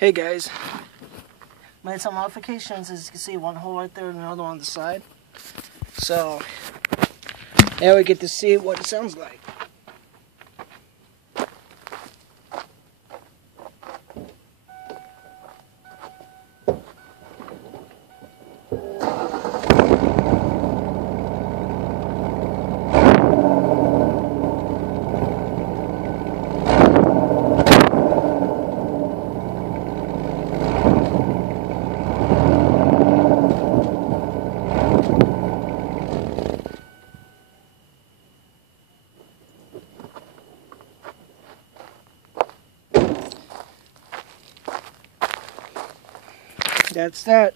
Hey guys, made some modifications. As you can see, one hole right there and another one on the side. So now we get to see what it sounds like. That's that.